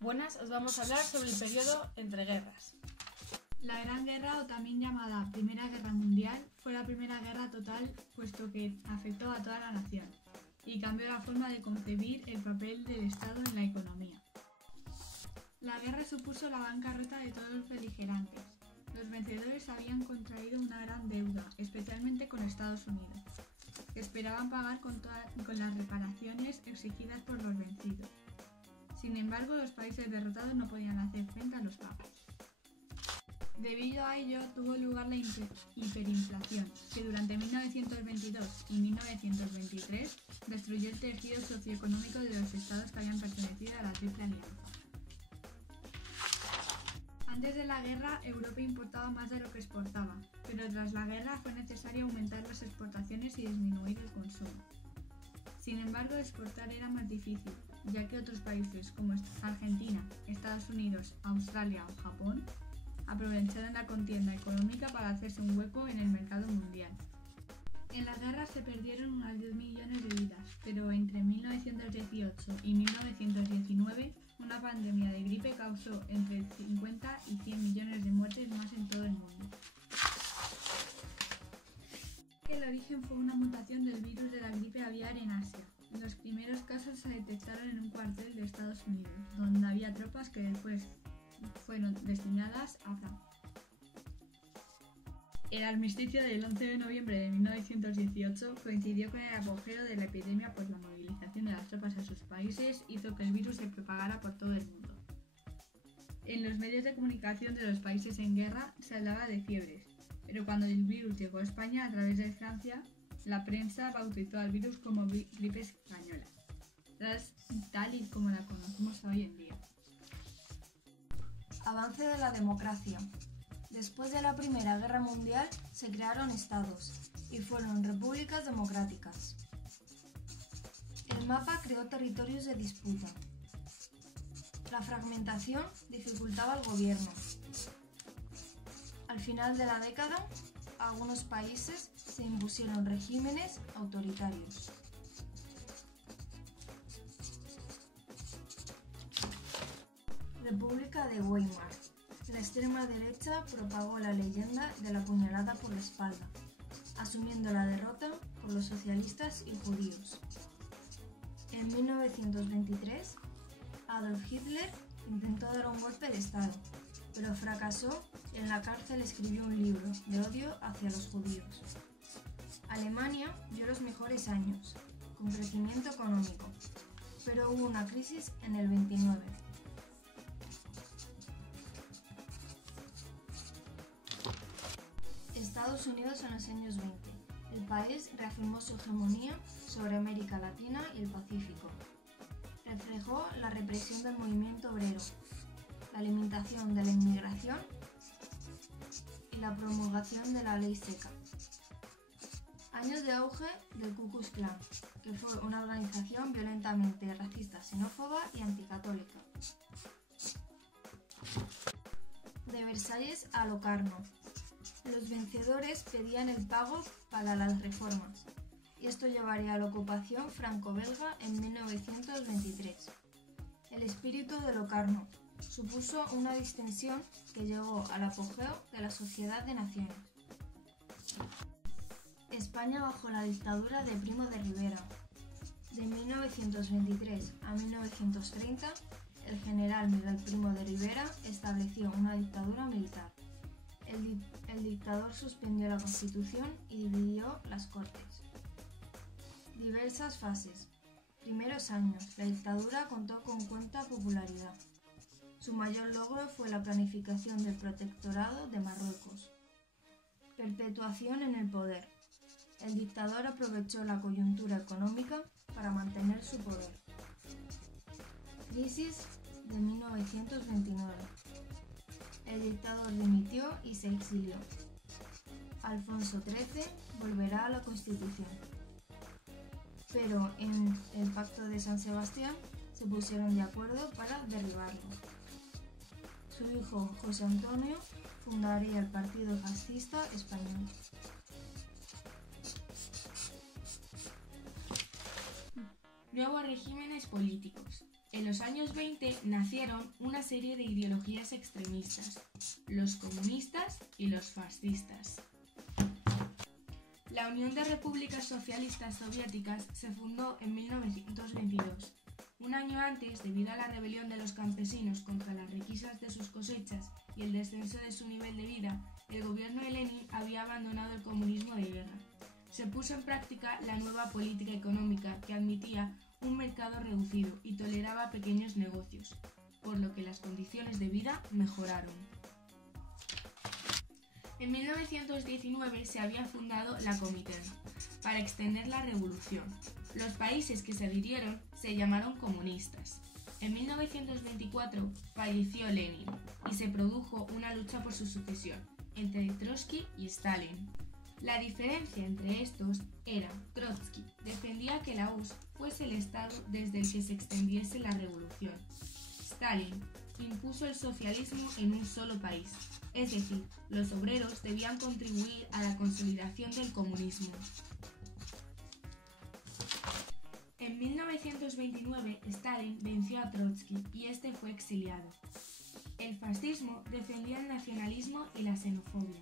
Buenas, os vamos a hablar sobre el periodo entre guerras. La Gran Guerra, o también llamada Primera Guerra Mundial, fue la primera guerra total puesto que afectó a toda la nación y cambió la forma de concebir el papel del Estado en la economía. La guerra supuso la bancarrota de todos los beligerantes. Los vencedores habían contraído una gran deuda, especialmente con Estados Unidos, que esperaban pagar con las reparaciones exigidas por los vencidos. Sin embargo, los países derrotados no podían hacer frente a los pagos. Debido a ello, tuvo lugar la hiperinflación, que durante 1922 y 1923 destruyó el tejido socioeconómico de los estados que habían pertenecido a la Triple Alianza. Antes de la guerra, Europa importaba más de lo que exportaba, pero tras la guerra fue necesario aumentar las exportaciones y disminuir el consumo. Sin embargo, exportar era más difícil, ya que otros países como Argentina, Estados Unidos, Australia o Japón aprovecharon la contienda económica para hacerse un hueco en el mercado mundial. En la guerra se perdieron unas 10 millones de vidas, pero entre 1918 y 1919 una pandemia de gripe causó entre 50 y 100 millones de muertes más en todo el mundo. El origen fue una mutación del virus de la gripe aviar en Asia. Los primeros casos se detectaron en un cuartel de Estados Unidos, donde había tropas que después fueron destinadas a Francia. El armisticio del 11 de noviembre de 1918 coincidió con el apogeo de la epidemia, pues la movilización de las tropas a sus países hizo que el virus se propagara por todo el mundo. En los medios de comunicación de los países en guerra se hablaba de fiebres, pero cuando el virus llegó a España a través de Francia, la prensa bautizó al virus como gripe española, tal y como la conocemos hoy en día. Avance de la democracia. Después de la Primera Guerra Mundial se crearon estados y fueron repúblicas democráticas. El mapa creó territorios de disputa. La fragmentación dificultaba el gobierno. Al final de la década, algunos países se impusieron regímenes autoritarios. República de Weimar. La extrema derecha propagó la leyenda de la puñalada por la espalda, asumiendo la derrota por los socialistas y judíos. En 1923, Adolf Hitler intentó dar un golpe de Estado, pero fracasó y en la cárcel escribió un libro de odio hacia los judíos. Alemania vio los mejores años, con crecimiento económico, pero hubo una crisis en el 29. Estados Unidos en los años 20. El país reafirmó su hegemonía sobre América Latina y el Pacífico. Reflejó la represión del movimiento obrero, la limitación de la inmigración y la promulgación de la ley seca. Años de auge del Ku Klux Klan, que fue una organización violentamente racista, xenófoba y anticatólica. De Versalles a Locarno. Los vencedores pedían el pago para las reformas, y esto llevaría a la ocupación franco-belga en 1923. El espíritu de Locarno supuso una distensión que llegó al apogeo de la Sociedad de Naciones. España bajo la dictadura de Primo de Rivera. De 1923 a 1930, el general Miguel Primo de Rivera estableció una dictadura militar. El dictador suspendió la Constitución y dividió las Cortes. Diversas fases. Primeros años. La dictadura contó con cuanta popularidad. Su mayor logro fue la planificación del protectorado de Marruecos. Perpetuación en el poder. El dictador aprovechó la coyuntura económica para mantener su poder. Crisis de 1929. El dictador dimitió y se exilió. Alfonso XIII volverá a la Constitución. Pero en el Pacto de San Sebastián se pusieron de acuerdo para derribarlo. Su hijo José Antonio fundaría el Partido Fascista Español. Nuevos regímenes políticos. En los años 20 nacieron una serie de ideologías extremistas, los comunistas y los fascistas. La Unión de Repúblicas Socialistas Soviéticas se fundó en 1922. Un año antes, debido a la rebelión de los campesinos contra las requisas de sus cosechas y el descenso de su nivel de vida, el gobierno de Lenin había abandonado el comunismo de guerra. Se puso en práctica la nueva política económica que admitía un mercado reducido y toleraba pequeños negocios, por lo que las condiciones de vida mejoraron. En 1919 se había fundado la Comintern para extender la revolución. Los países que se adhirieron se llamaron comunistas. En 1924 falleció Lenin y se produjo una lucha por su sucesión entre Trotsky y Stalin. La diferencia entre estos era Trotsky defendía que la URSS fuese el estado desde el que se extendiese la revolución. Stalin impuso el socialismo en un solo país, es decir, los obreros debían contribuir a la consolidación del comunismo. En 1929 Stalin venció a Trotsky y este fue exiliado. El fascismo defendía el nacionalismo y la xenofobia.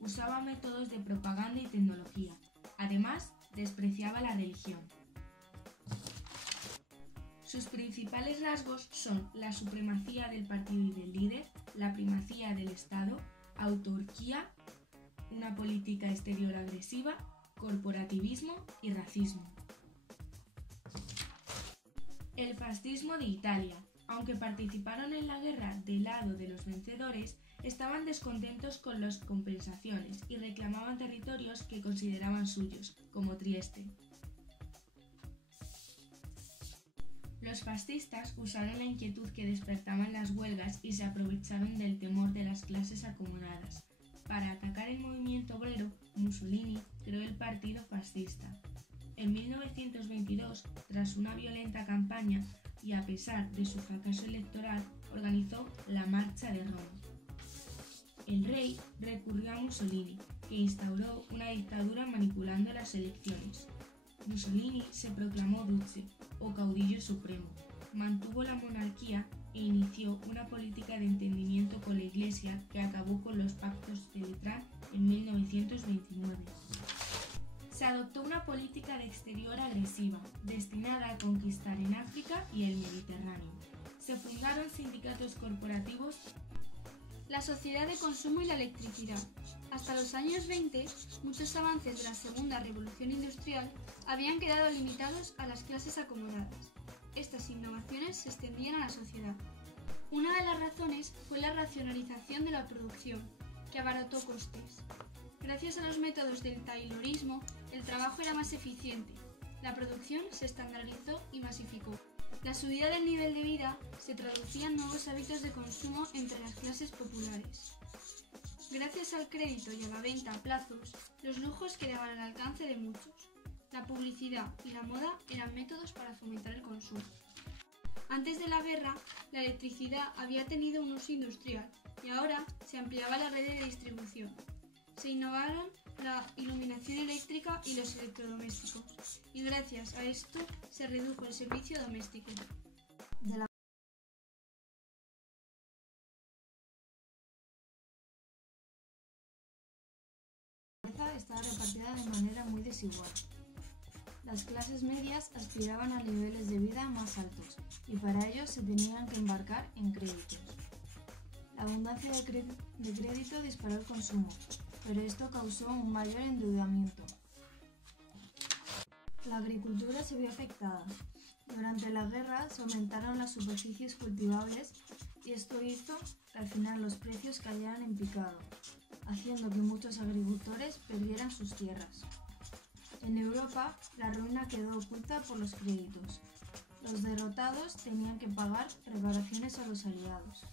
Usaba métodos de propaganda y tecnología. Además, despreciaba la religión. Sus principales rasgos son la supremacía del partido y del líder, la primacía del Estado, autarquía, una política exterior agresiva, corporativismo y racismo. El fascismo de Italia. Aunque participaron en la guerra del lado de los vencedores, estaban descontentos con las compensaciones y reclamaban territorios que consideraban suyos, como Trieste. Los fascistas usaron la inquietud que despertaban las huelgas y se aprovecharon del temor de las clases acomodadas. Para atacar el movimiento obrero, Mussolini creó el Partido Fascista. En 1922, tras una violenta campaña y a pesar de su fracaso electoral, organizó la Marcha de Roma. El rey recurrió a Mussolini, que instauró una dictadura manipulando las elecciones. Mussolini se proclamó duce, o caudillo supremo, mantuvo la monarquía e inició una política de entendimiento con la Iglesia que acabó con los pactos de Letrán en 1929. Se adoptó una política de exterior agresiva, destinada a conquistar en África y el Mediterráneo. Se fundaron sindicatos corporativos. La sociedad de consumo y la electricidad. Hasta los años 20, muchos avances de la segunda revolución industrial habían quedado limitados a las clases acomodadas. Estas innovaciones se extendían a la sociedad. Una de las razones fue la racionalización de la producción, que abarató costes. Gracias a los métodos del taylorismo, el trabajo era más eficiente, la producción se estandarizó y masificó. La subida del nivel de vida se traducía en nuevos hábitos de consumo entre las clases populares. Gracias al crédito y a la venta a plazos, los lujos quedaban al alcance de muchos. La publicidad y la moda eran métodos para fomentar el consumo. Antes de la guerra, la electricidad había tenido un uso industrial y ahora se ampliaba la red de distribución. Se innovaron la iluminación eléctrica y los electrodomésticos, y gracias a esto se redujo el servicio doméstico. La riqueza estaba repartida de manera muy desigual. Las clases medias aspiraban a niveles de vida más altos, y para ello se tenían que embarcar en créditos. La abundancia de crédito disparó el consumo, pero esto causó un mayor endeudamiento. La agricultura se vio afectada. Durante la guerra se aumentaron las superficies cultivables y esto hizo que al final los precios cayeran en picado, haciendo que muchos agricultores perdieran sus tierras. En Europa, la ruina quedó oculta por los créditos. Los derrotados tenían que pagar reparaciones a los aliados.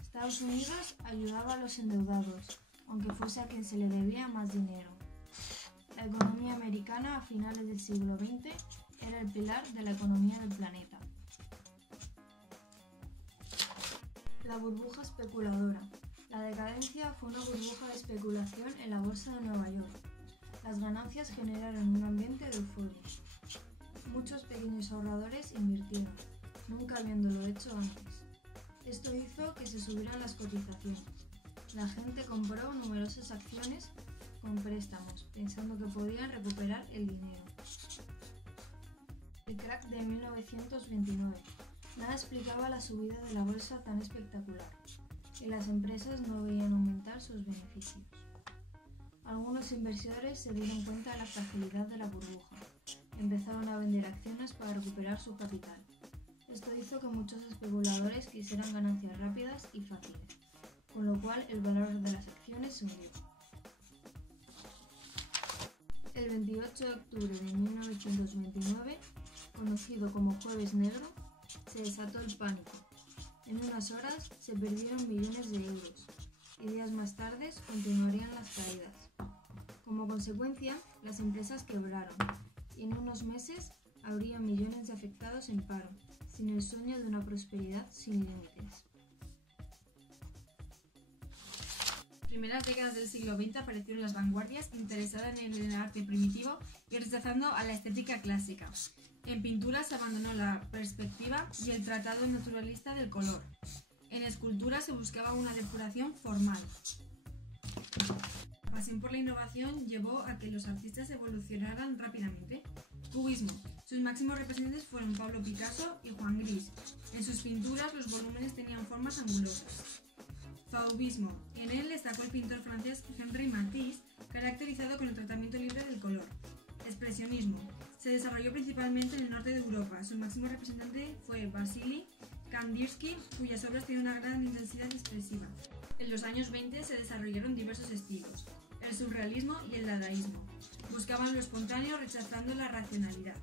Estados Unidos ayudaba a los endeudados, aunque fuese a quien se le debía más dinero. La economía americana a finales del siglo XX era el pilar de la economía del planeta. La burbuja especuladora. La decadencia fue una burbuja de especulación en la bolsa de Nueva York. Las ganancias generaron un ambiente de euforia. Muchos pequeños ahorradores invirtieron. nunca habiéndolo hecho antes. Esto hizo que se subieran las cotizaciones. La gente compró numerosas acciones con préstamos, pensando que podían recuperar el dinero. El crack de 1929. Nada explicaba la subida de la bolsa tan espectacular, y las empresas no veían aumentar sus beneficios. Algunos inversores se dieron cuenta de la fragilidad de la burbuja. Empezaron a vender acciones para recuperar su capital. Esto hizo que muchos especuladores quisieran ganancias rápidas y fáciles, con lo cual el valor de las acciones se hundió. El 28 de octubre de 1929, conocido como Jueves Negro, se desató el pánico. En unas horas se perdieron millones de euros y días más tarde continuarían las caídas. Como consecuencia, las empresas quebraron y en unos meses habría millones de afectados en paro, sin el sueño de una prosperidad sin límites. Primeras décadas del siglo XX aparecieron las vanguardias interesadas en el arte primitivo y rechazando a la estética clásica. En pintura se abandonó la perspectiva y el tratado naturalista del color. En escultura se buscaba una depuración formal. La pasión por la innovación llevó a que los artistas evolucionaran rápidamente. Cubismo. Sus máximos representantes fueron Pablo Picasso y Juan Gris. En sus pinturas los volúmenes tenían formas angulosas. Fauvismo. En él destacó el pintor francés Henri Matisse, caracterizado con el tratamiento libre del color. Expresionismo. Se desarrolló principalmente en el norte de Europa. Su máximo representante fue Vasily Kandinsky, cuyas obras tienen una gran intensidad expresiva. En los años 20 se desarrollaron diversos estilos, el surrealismo y el dadaísmo. Buscaban lo espontáneo rechazando la racionalidad.